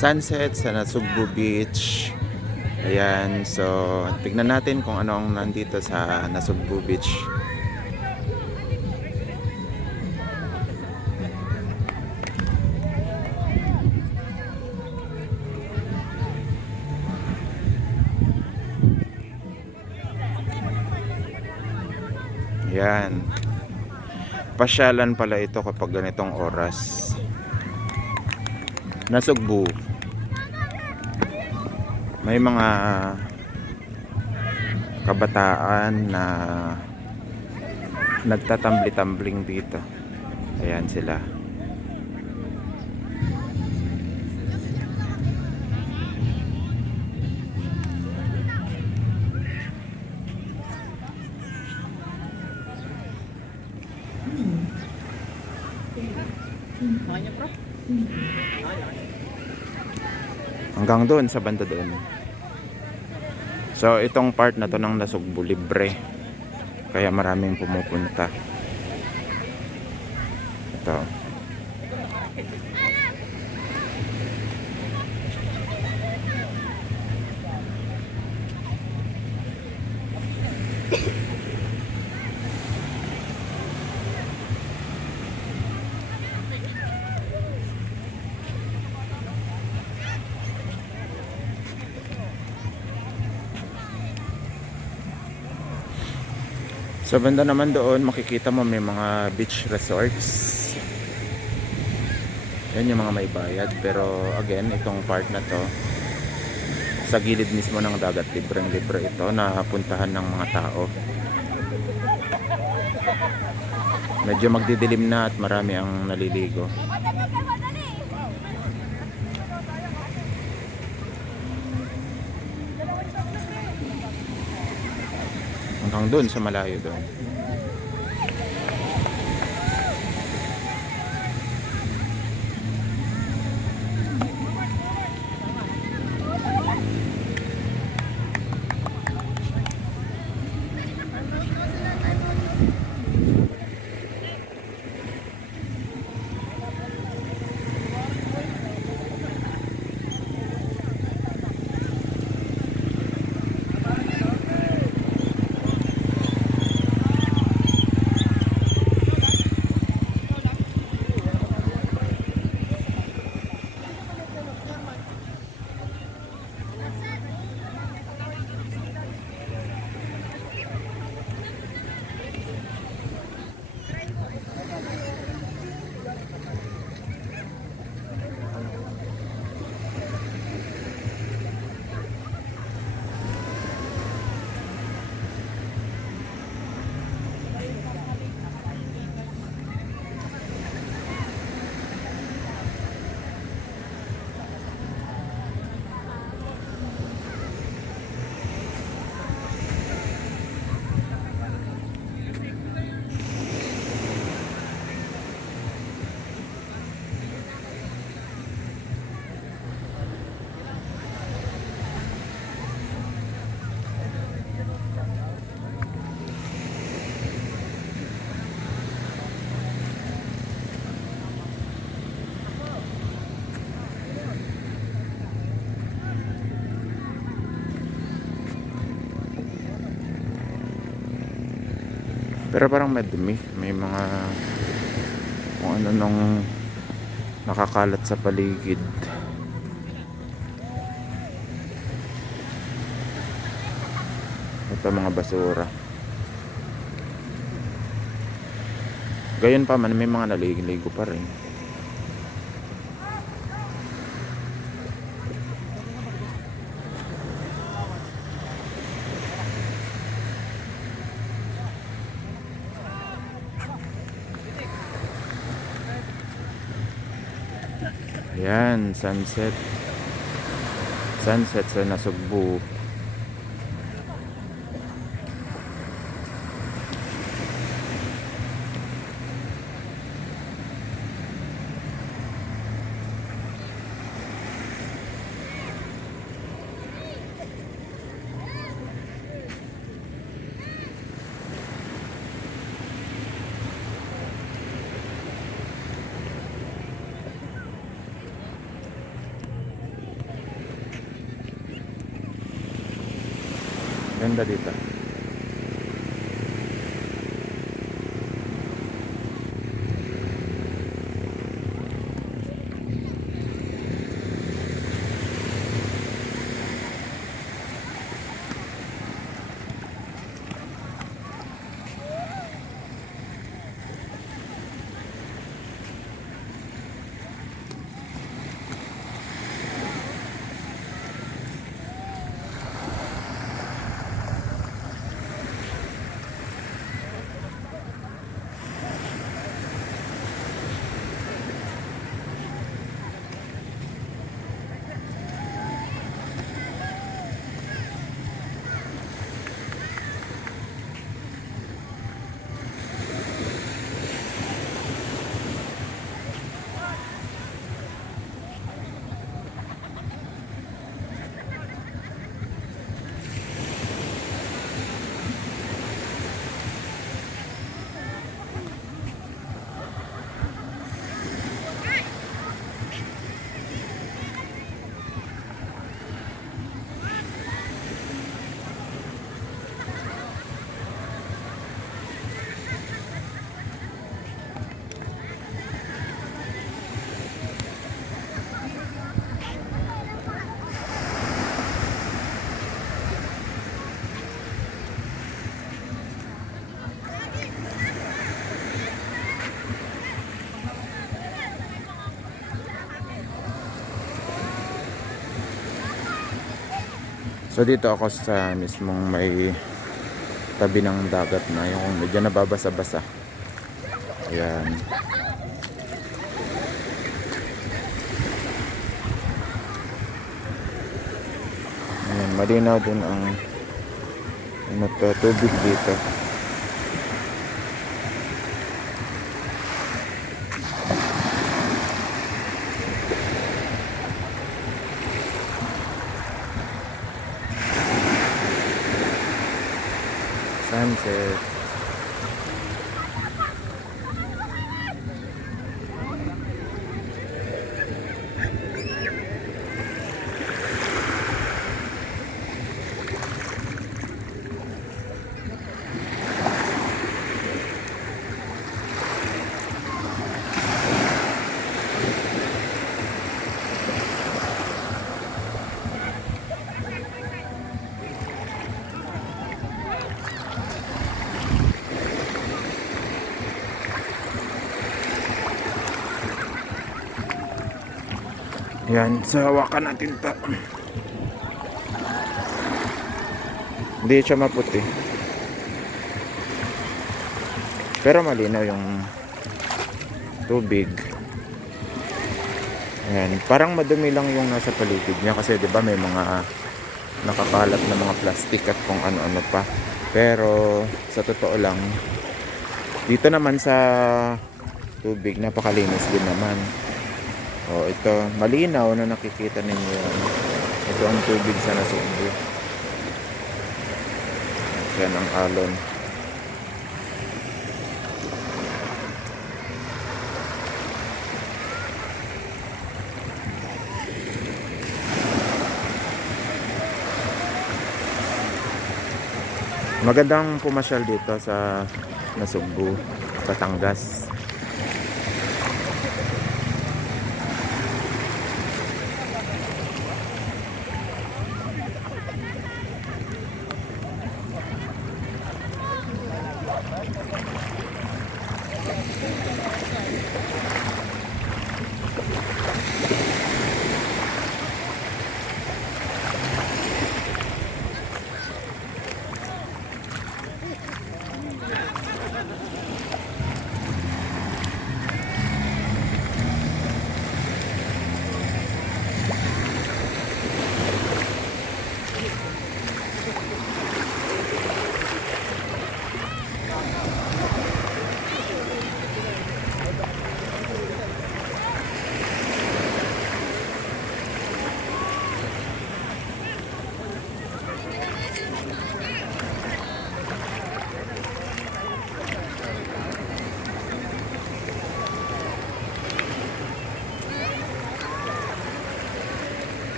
sunset sa Nasugbu Beach. Ayan, so tignan natin kung ano ang nandito sa Nasugbu Beach. Ayan, pasyalan pala ito kapag ganitong oras. Nasugbu, may mga kabataan na nagtatambli-tambling dito. Ayan sila. Hanggang doon sa banda doon. So itong part na to ng Nasugbu libre. Kaya maraming pumupunta. Ito. Sa banda naman doon, makikita mo may mga beach resorts. Yan yung mga may bayad. Pero again, itong part na to, sa gilid mismo ng dagat, libreng-libre ito na puntahan ng mga tao. Medyo magdidilim na at marami ang naliligo. Hanggang doon sa malayo doon. Pero parang madumi. May mga kung ano nung nakakalat sa paligid. Ito mga basura. Gayon pa man, may mga naliligo pa rin. Ayan, sunset. Sunset sa Nasugbu. Ganda dito. So dito ako sa mismong may tabi ng dagat na yung medyo nababasa-basa. Ayan. Ayan, malinaw din ang ano to, tubig dito. Sunset. Yan, so hawakan natin to. Hindi siya maputi. Pero malinaw yung tubig. Ayan, parang madumi lang yung nasa paligid niya kasi 'di ba may mga nakakalat na mga plastic at kung ano-ano pa. Pero sa totoo lang dito naman sa tubig napakalinis din naman. Oh, ito malinaw na nakikita ninyo yan. Ito ang tubig sa Nasugbu. Yan ang alon. Magandang pumasyal dito sa Nasugbu, Batangas.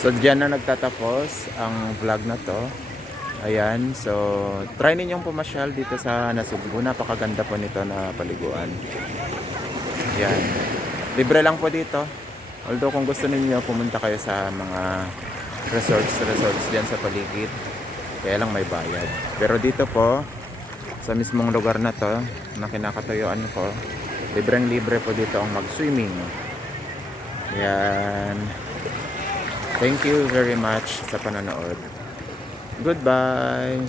So diyan na nagtatapos ang vlog na to. Ayan, so try ninyong pumasyal dito sa Nasugbu. Napakaganda po nito na paliguan. Ayan. Libre lang po dito. Although kung gusto ninyo pumunta kayo sa mga resorts diyan sa paligid, kaya lang may bayad. Pero dito po sa mismong lugar na to na kinakatuyuan ko, libreng-libre po dito ang mag-swimming. Ayan. Thank you very much sa panonood. Goodbye!